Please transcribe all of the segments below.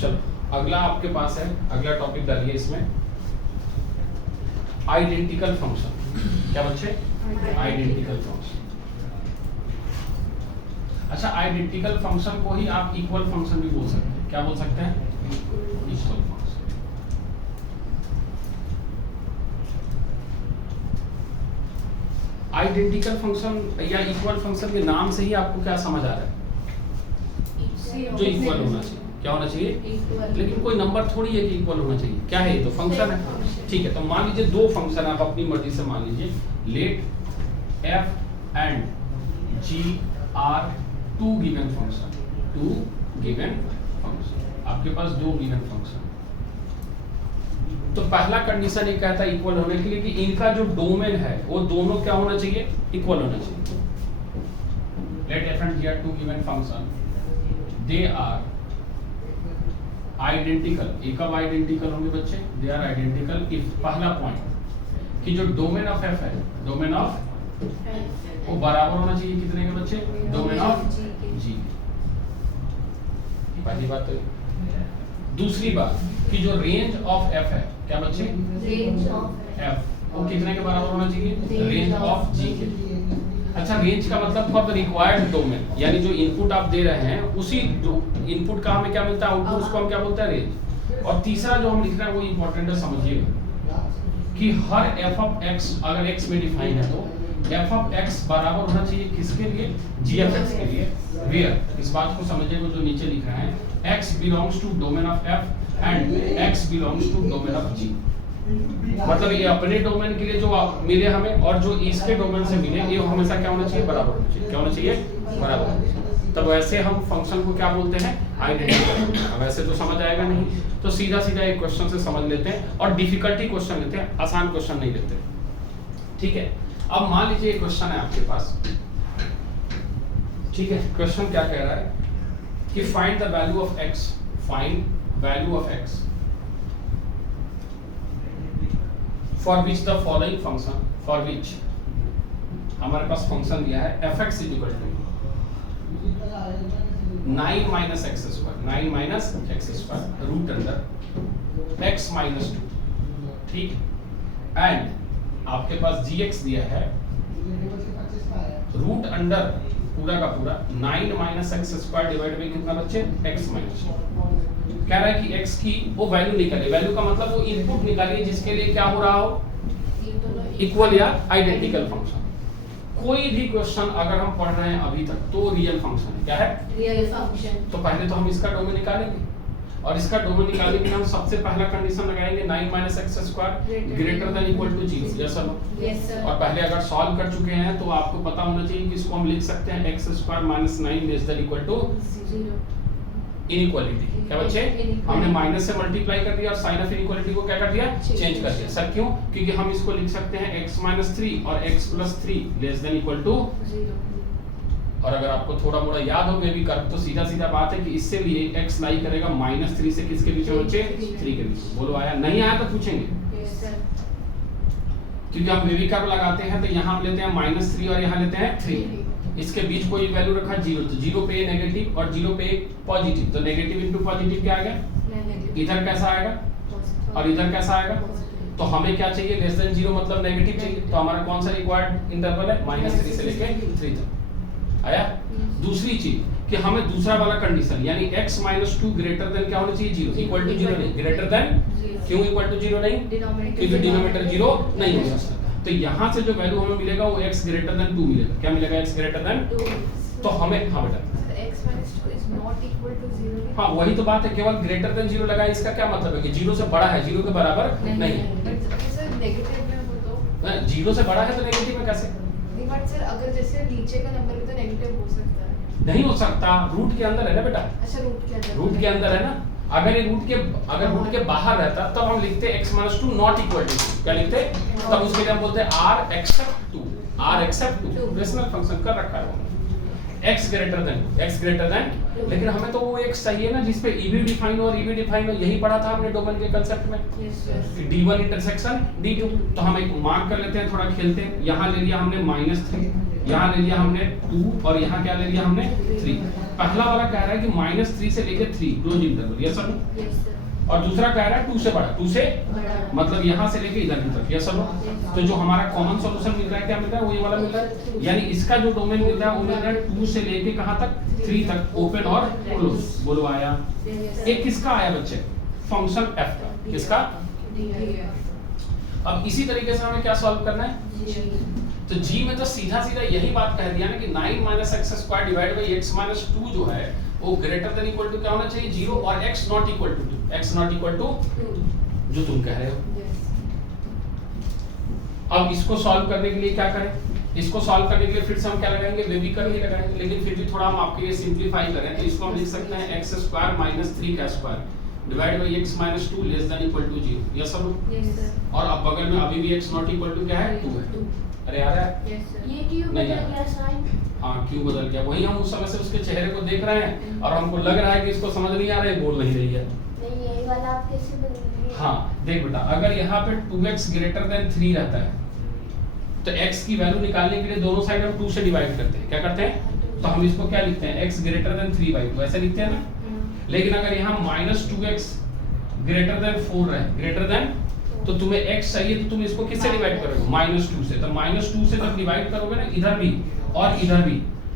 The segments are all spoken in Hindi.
चलो अगला आपके पास है, अगला टॉपिक डालिए इसमें, आइडेंटिकल फंक्शन। क्या बच्चे? Identical function. अच्छा, आइडेंटिकल फंक्शन को ही आप इक्वल फंक्शन भी बोल सकते हैं। क्या बोल सकते हैं? Equal function. आइडेंटिकल फंक्शन या इक्वल फंक्शन के नाम से ही आपको क्या समझ आ रहा है? जो इक्वल होना चाहिए। क्या होना चाहिए? लेकिन कोई नंबर थोड़ी है कि इक्वल होना चाहिए। क्या है ये? तो फंक्शन है। ठीक है, तो मान लीजिए दो फंक्शन आप अपनी मर्जी से मान लीजिए, let f and g are two given function. Two given function, आपके पास दो गिवन फंक्शन। तो पहला कंडीशन ये कहता है इक्वल होने के लिए कि इनका जो डोमेन है वो दोनों क्या होना चाहिए? इक्वल होना चाहिए। Let f and g are two given function, they are identical. ये कब आइडेंटिकल होंगे बच्चे? दे आर आइडेंटिकल इफ, पहला पॉइंट कि जो डोमेन ऑफ f है, डोमेन ऑफ वो बराबर होना चाहिए कितने के बच्चे? Domain of g। पहली बात तो। दूसरी बात कि जो रेंज ऑफ f है, क्या बच्चे? रेंज ऑफ f वो कितने के बराबर होना चाहिए? रेंज ऑफ g के। अच्छा, रेंज का मतलब फॉर द रिक्वायर्ड डोमेन, यानी जो इनपुट आप दे रहे हैं उसी जो इनपुट का हमें क्या मिलता है? आउटपुट, उसको हम क्या बोलते हैं? रेंज। और तीसरा जो हम लिख रहे हैं वो इंपॉर्टेंट है, समझिएगा कि हर f ऑफ x अगर x में डिफाइन है तो f ऑफ x बराबर होना चाहिए किसके लिए? g ऑफ x के लिए। वेयर, इस बात को समझिएगा जो नीचे लिख रहे हैं, x belongs to domain of f and x belongs to domain of g। मतलब ये अपने डोमेन के लिए जो मिले हमें और जो इसके डोमेन से मिले, ये हमेशा क्या होना चाहिए? बराबर होना चाहिए। क्या होना चाहिए? बराबर होना चाहिए। तब वैसे हम फंक्शन को क्या बोलते हैं? आइडेंटिकल। अब वैसे तो समझ आएगा नहीं, तो सीधा सीधा एक क्वेश्चन से समझ लेते हैं और डिफिकल्टी क्वेश्चन लेते हैं, आसान क्वेश्चन नहीं लेते। ठीक है, अब मान लीजिए एक क्वेश्चन है आपके पास। ठीक है, क्वेश्चन क्या कह रहा है कि find the value of x, find value of x for which the following function, for which हमारे पास फंक्शन दिया है f(x) equal to 9 minus x square, 9 minus x square root under x minus 2। ठीक, एंड आपके पास gx दिया है रूट अंडर पूरा का पूरा 9 minus x square divide by कितना बच्चे? x minus. कह रहा है कि x की वो वैल्यू निकालिए। वैल्यू का मतलब वो इनपुट निकालिए जिसके लिए क्या हो रहा हो? इक्वल या आइडेंटिकल फंक्शन। कोई भी क्वेश्चन अगर हम पढ़ रहे हैं अभी तक तो रियल फंक्शन है। क्या है? Real function. तो पहले तो हम इसका डोमेन निकालेंगे और इसका डोमेन निकालने के लिए हम सबसे पहला कंडीशन लगाएंगे 9 minus x square greater than equal to 0। Yes sir. और पहले अगर सॉल्व कर चुके हैं तो आपको पता होना चाहिए कि इसको हम लिख सकते हैं x square minus 9 less than equal to 0। Inequality. क्या बच्चे? हमने माइनस से मल्टीप्लाई कर दिया और साइन ऑफ इनइक्वालिटी को क्या कर दिया? चेंज कर दिया। सर क्यों? क्योंकि हम इसको लिख सकते हैं x माइनस 3 और x plus 3 less than equal to 0। और अगर आपको थोड़ा मोड़ा याद हो बेबी कर तो सीधा सीधा बात है कि इससे भी x लाई करेगा माइनस 3 से किसके बीच में बच्चे? 3 के बीच। बोलो आया? नहीं आया तो पूछेंगे। Yes sir. क्योंकि हम बेबी कर्व लगाते हैं तो यहाँ हम लेते हैं माइनस 3 और यहाँ लेते हैं 3। इसके बीच कोई वैल्यू रखा 0, तो 0 पे नेगेटिव और 0 पे पॉजिटिव, तो नेगेटिव इनटू पॉजिटिव क्या आ गया? इधर कैसा आएगा और इधर कैसा आएगा? तो हमें क्या चाहिए? लेस देन 0 मतलब नेगेटिव चाहिए। तो हमारा कौन सा रिक्वायर्ड इंटरवल है? -3 से लेके 3 तक। आया? दूसरी चीज कि हमें दूसरा वाला कंडीशन यानी x माइनस 2 ग्रेटर देन क्या होना चाहिए? 0। इक्वल टू 0 नहीं, ग्रेटर देन। क्यों इक्वल टू 0 नहीं? क्योंकि डिनोमिनेटर 0 नहीं हो सकता। तो यहाँ से जो वैल्यू हमें मिलेगा वो x ग्रेटर देन 2 मिलेगा। क्या मिलेगा? x greater than 2। तो हमें हाँ बेटा x minus 2 is not equal to 0। हाँ वही तो बात है, केवल ग्रेटर देन 0 लगाए। इसका क्या मतलब है कि 0 से बड़ा है, 0 के बराबर नहीं है। बट सर नेगेटिव में हो तो 0 से बड़ा है तो नेगेटिव में कैसे? नहीं बट सर अगर जैसे नीचे का नंबर भी तो नेगेटिव हो सकता है। नहीं हो सकता, रूट के अंदर है ना बेटा। अच्छा रूट के अंदर, रूट के अंदर है ना। अगर ये रूट के बाहर रहता तब हम लिखते x minus 2 not equal to 2। क्या लिखते? तब उसके लिए हम बोलते हैं r except 2, r except 2 rational function कर रखा है x ग्रेटर देन। लेकिन हमें तो वो x चाहिए ना जिस पे EV डिफाइन हो और EV डिफाइन हो। यही पढ़ा था हमने डोमेन के कांसेप्ट में। D1 intersection D2। तो हम एक मार्क कर लेते हैं, थोड़ा खेलते हैं। यहाँ ले लिया हमने -3 यहाँ ले लिया हमने 2 और यहाँ क्या ले लिया हमने 3। पहला वाला कह रहा है कि -3 से लेके 3 close interval, yes sir. Yes sir. और दूसरा कह रहा है 2 से बड़ा, 2 से बड़ा। मतलब यहाँ से लेके इधर तक, यस सर। तो जो हमारा कॉमन सॉल्यूशन मिल रहा है क्या मिल रहा है, वो ये वाला मिल रहा है। यानी इसका जो डोमेन मिल रहा है वो मिल रहा है 2 से लेके कहाँ तक, 3 तक, ओपन और क्लोज। बोलो आया। एक किसका आया बच्चे, फंक्शन f का, किसका। अब इसी तरीके से हमें क्या सॉल्व करना है, तो g में तो सीधा सीधा यही बात कह दिया ना कि 9 - x² डिवाइड बाई x - 2 जो है वो ग्रेटर देन इक्वल टू क्या होना चाहिए, 0, और x not equal to 2, x not equal to जो तुम कह रहे हो। अब इसको सॉल्व करने के लिए क्या करें, इसको सॉल्व करने के लिए फिर से हम क्या लगाएंगे, बेबी कर्व ही लगाएंगे, लेकिन फिर भी थोड़ा हम आपके लिए सिंपलीफाई करें तो इसको हम लिख सकते हैं x² - 3 divide by x - 2 less than equal to 0, yes sir. और अब बगल में अभी भी x नॉट इक्वल टू क्या है, 2 है। अरे आ रहा है, ये क्यों नहीं बदल गया साइन? हाँ क्यों बदल गया, वही हम उस समय से उसके चेहरे को देख रहे हैं और हमको लग रहा है कि इसको समझ नहीं आ रहा है, बोल नहीं रही है। नहीं यही वाला आप कैसे बदल रहे हैं? हाँ देख बेटा, अगर यहाँ पे 2x ग्रेटर देन 3 रहता है तो x की वैल्यू निकालने के लिए दोनों साइड हम 2 से डिवाइड करते हैं, क्या करते हैं, तो हम इसको क्या लिखते हैं, x ग्रेटर देन 3/2 ऐसे लिखते हैं ना। लेकिन अगर यहाँ -2x ग्रेटर देन 4 है, ग्रेटर देन, तो तुम्हें x चाहिए तो तुम इसको किससे डिवाइड करोगे, -2 से। तो -2 से जब डिवाइड करोगे ना इधर भी और इधर भी,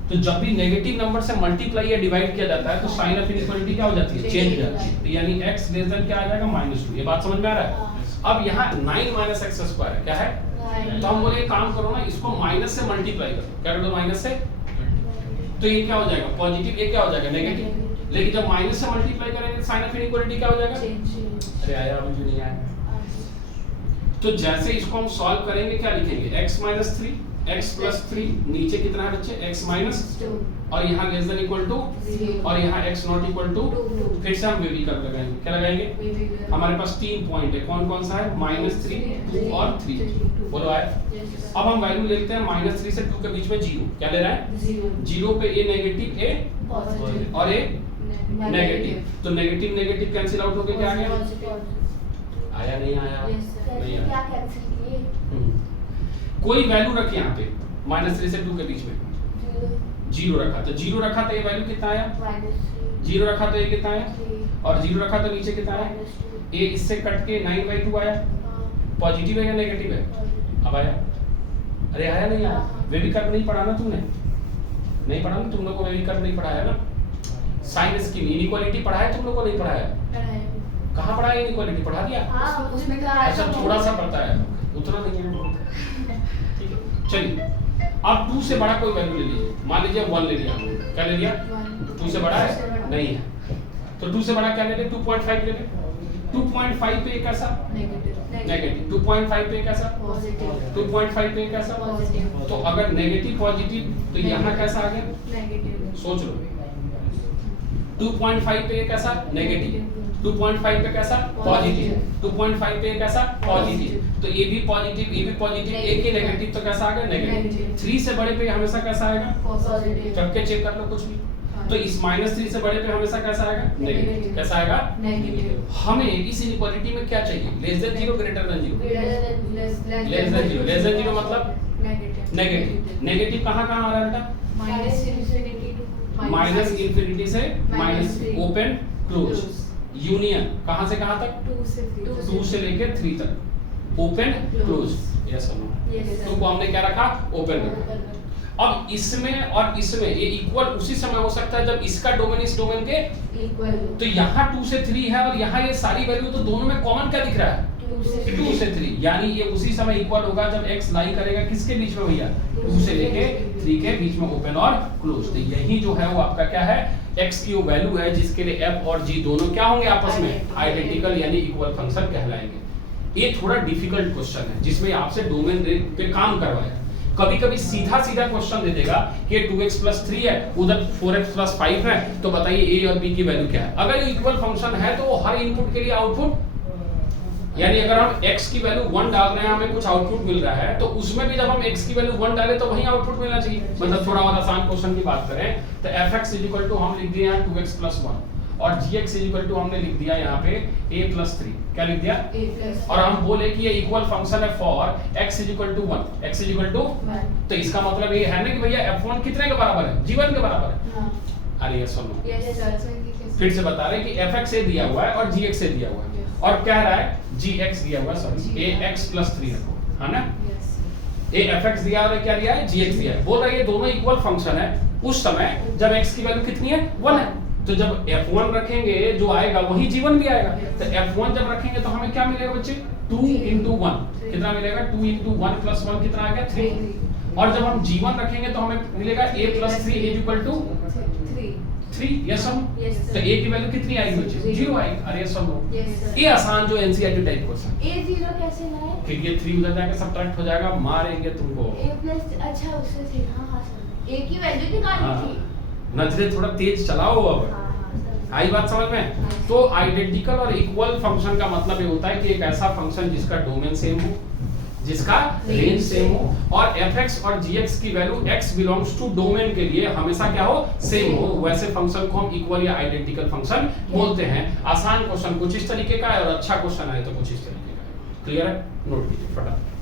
तो जब भी नेगेटिव नंबर से मल्टीप्लाई या डिवाइड किया जाता है तो साइन ऑफ इनइक्वालिटी क्या हो जाती है, चेंज हो जाती है। तो यानी x लेस देन क्या आ जाएगा, -2। ये बात समझ में आ रहा है। अब यहाँ 9 - x² है, क्या है, तो हम बोले एक काम करो ना, इसको माइनस से मल्टीप्लाई करो, क्या करो माइनस से, तो ये क्या हो जाएगा पॉजिटिव, ये क्या हो जाएगा नेगेटिव। लेकिन जब माइनस से मल्टीप्लाई करेंगे तो साइन ऑफ इनइक्वालिटी क्या हो जाएगा, अरे आया मुझे नहीं आया। तो जैसे इसको हम सॉल्व करेंगे क्या लिखेंगे, x - 3 x + 3 नीचे कितना है बच्चे, x - 2 और यहाँ लेस देन इक्वल टू 0 और यहाँ x नॉट इक्वल टू, फिर से हम बेबी कर्व लगाएंगे, क्या लगाएंगे, हमारे पास 3 पॉइंट है, कौन कौन सा है, -3 2 और 3। बोलो आए। अब हम वैल्यू ले लेते हैं -3 से 2 के बीच में 0, क्या ले रहा है, 0 पे a नेगेटिव a पॉजिटिव और a नेगेटिव, तो नेगेटिव नेगेटिव कैंसिल आउट होके क्या आ गया, आया नहीं आया, नहीं आया। क्या कैंसिल किए? कोई वैल्यू रखे यहाँ पे -3 से 2 के बीच में 0 रखा, तो 0 रखा तो ये वैल्यू कितना आया, -0 रखा तो ये कितना आया, और 0 रखा तो नीचे कितना आया, ये इससे कट के 9/2 आया, पॉजिटिव है या नेगेटिव है, अब आया, अरे आया नहीं आया। बेबी कर्व नहीं पढ़ा ना तुमने, नहीं पढ़ा ना तुम लोग को, बेबी कर्व नहीं पढ़ाया ना, साइन स्कीम इनइक्वालिटी पढ़ाया तुम लोग को, नहीं पढ़ाया, कहाँ पढ़ाया इनइक्वालिटी, पढ़ा दिया, हाँ उसमें कहा अच्छा थोड़ा सा पढ़ता है, उतना नहीं है, ठीक है। चलिए अब 2 से बड़ा कोई वैल्यू ले लीजिए, मान लीजिए 1 ले लिया, क्या ले लिया, 2 से बड़ा है, नहीं है, तो 2 से बड़ा क्या ले ले, 2.5 ले ले। 2.5 पे एक ऐसा नेगेटिव, 2.5 पे एक ऐसा पॉजिटिव, 2.5 पे एक ऐसा पॉजिटिव। तो अगर नेगेटिव पॉजिटिव तो यहाँ कैसा आ गया, नेगेटिव, सोच लो, 2.5 पे एक ऐसा नेगेटिव, 2.5 पे कैसा पॉजिटिव, 2.5 पे कैसा पॉजिटिव, तो ये भी पॉजिटिव, ये भी पॉजिटिव, एक ही नेगेटिव, तो कैसा आ गया नेगेटिव। 3 से बड़े पे हमेशा कैसा आएगा पॉजिटिव, रख के चेक कर लो कुछ भी, तो इस -3 से बड़े पे हमेशा कैसा आएगा नेगेटिव, कैसा आएगा नेगेटिव। हमें इस इनइक्वालिटी में क्या चाहिए, less than 0 greater than 0, less less than 0, less than 0 मतलब नेगेटिव, नेगेटिव, नेगेटिव कहाँ कहाँ आ रहा है बेटा, माइनस इंफिनिटी से माइनस, ओपन क्लोज, यूनियन कहाँ से कहाँ तक, 2 से लेके 3 तक, ओपन क्लोज, यस और नो, तो को हमने क्या रखा, ओपन रखा। अब इसमें और इसमें ये इक्वल उसी समय हो सकता है जब इसका डोमेन इस डोमेन के इक्वल, तो यहाँ 2 से 3 है और यहाँ ये सारी वैल्यू, तो दोनों में कॉमन क्या दिख रहा है, 2 से 3, यानी ये उसी समय इक्वल होगा जब x लाई करेगा किसके बीच में भैया, 2 से लेके 3 के बीच में, ओपन और क्लोज। तो यही जो है वो आपका क्या है, x की वो वैल्यू है जिसके लिए f और g दोनों क्या होंगे आपस में आइडेंटिकल यानी इक्वल फंक्शन कहलाएंगे। ये थोड़ा डिफिकल्ट क्वेश्चन है जिसमें आपसे डोमेन पे काम करवाया, कभी कभी सीधा सीधा क्वेश्चन दे देगा कि 2x + 3 है, उधर 4x + 5 है, तो बताइए a और b की वैल्यू क्या है। अगर ये इक्वल फंक्शन है तो वो हर इनपुट के लिए आउटपुट, यानी अगर हम x की वैल्यू 1 डाल रहे हैं, हमें कुछ आउटपुट मिल रहा है, तो उसमें भी जब हम x की वैल्यू 1 डालें तो वही आउटपुट मिलना चाहिए। मतलब थोड़ा और आसान क्वेश्चन की बात करें तो fx = हम लिख दिए हैं 2x + 1, और gx इक्वल टू हमने लिख दिया यहाँ पे a प्लस 3, क्या लिख दिया? A plus और हम बोले कि ये इक्वल फंक्शन है for x equal to 1, x equal to 1। तो इसका मतलब ये है ना कि भैया f1 कितने के बराबर है? g1 के बराबर है। हाँ अरे ये सुनो, yes sir, so ये कैसे? फिर से बता रहे हैं कि fx a दिया हुआ है और gx a दिया हुआ है Yes. और कह रहा है gx दिया हुआ है, सॉरी ax प्लस 3 रखो, है ना? Yes. a fx दिया और क्या दिया है? gx दिया है। बोल रहा है ये दोनों इक्वल फंक्शन है उस समय जब x की वैल्यू कितनी है? 1 है। तो जब f1 रखेंगे जो आएगा वही g1 भी आएगा। तो f1 जब रखेंगे तो हमें क्या मिलेगा बच्चे? 2 into 1 कितना मिलेगा? 2 into 1 plus 1 कितना आ गया? 3। और जब हम g1 रखेंगे तो हमें मिलेगा a plus 3 is equal to 3। Yes हम Yes, sir. तो a की वैल्यू कितनी आएगी बच्चे? 0 आएगी। अरे यस हम Yes, sir. ये आसान जो एनसीईआरटी टाइप क्वेश्चन, A0 कैसे लाए? फिर ये 3 उधर जाके सब्ट्रैक्ट हो जाएगा, मारेंगे तुमको। A प्लस अच्छा उससे थे हाँ हाँ सर। A की वैल्यू निकालनी हाँ, थी। नजरें थोड़ा तेज चलाओ अब। हाँ हाँ सर। आई बात समझ में? तो आइडेंटिकल और इक्वल फंक्शन का मतलब ये होता है कि एक ऐसा फंक्शन जिसका डोमेन सेम हो, जिसका रेंज सेम हो और fx और gx की value x belongs to domain के लिए हमेशा क्या हो? सेम हो। वैसे फंक्शन को हम इक्वल या आइडेंटिकल फंक्शन बोलते हैं। आसान क्वेश्चन कुछ इस तरीके का है और अच्छा क्वेश्चन है तो कुछ इस तरीके का है। क्लियर है? नोट कीजिए फटाफट।